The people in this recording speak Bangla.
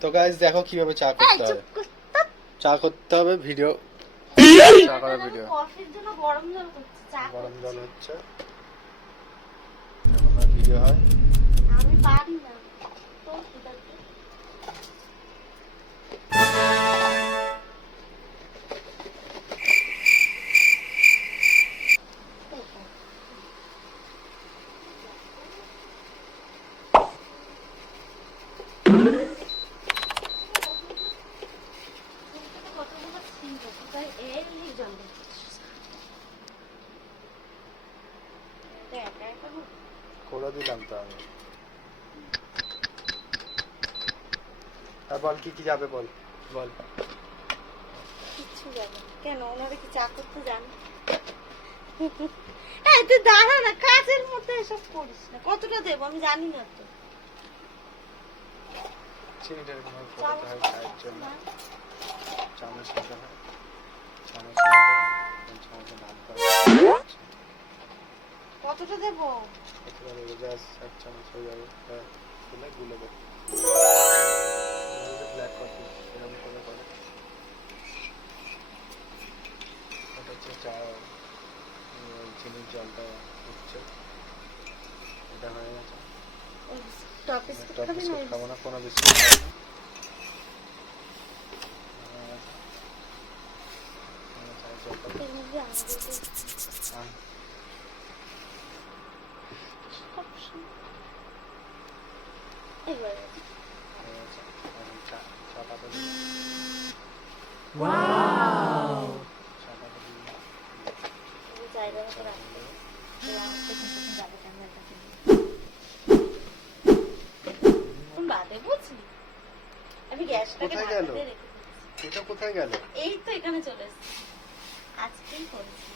তো গাইস দেখো কিভাবে চা করতে হবে। চা করতে হবে ভিডিও চা করার ভিডিও। কফির জন্য গরম জল করছি, চা গরম জল হচ্ছে, যখন ভিডিও হয়। আমি পারি না তো সেটাতে। কতগুলো ছিল তাই এই জল একা একা করে দিলাম তো আমি। আর বল কি কি যাবে, বল বল। কিচ্ছু যাবে না। কেন ওনারা কি চা করতে জান? এই তুই দাঁড়া না, কাজের মধ্যে এসব করিস না। কতটা দেবো আমি জানি না তো। চিনিটার কোনো করতে হয় চায়ের জন্য। চামচ নিতে হয়, চামচ চামচে নাম করে। কতটা দেবো? কতটা দেবো? জাস্ট এক চামচ হয়ে যাবে। তুলে গুলে দেবো। ব্ল্যাক কফি এরকম করে করে এটা হচ্ছে চা, চিনির জলটা হচ্ছে, এটা হয়ে গেছে। টপ বিস্কুট খাবি না? খাবো না, কোনো বিস্কুট খাবো না। এর মধ্যে আঙুর দিয়ে এবার জায়গা মতো রাখতে বাদে বুঝলি আমি গ্যাসটাকে ঢাকা দিয়ে রেখে দিচ্ছি। এটা কোথায় গেল? এই তো এখানে চলে এসেছি, আজকেই করেছি।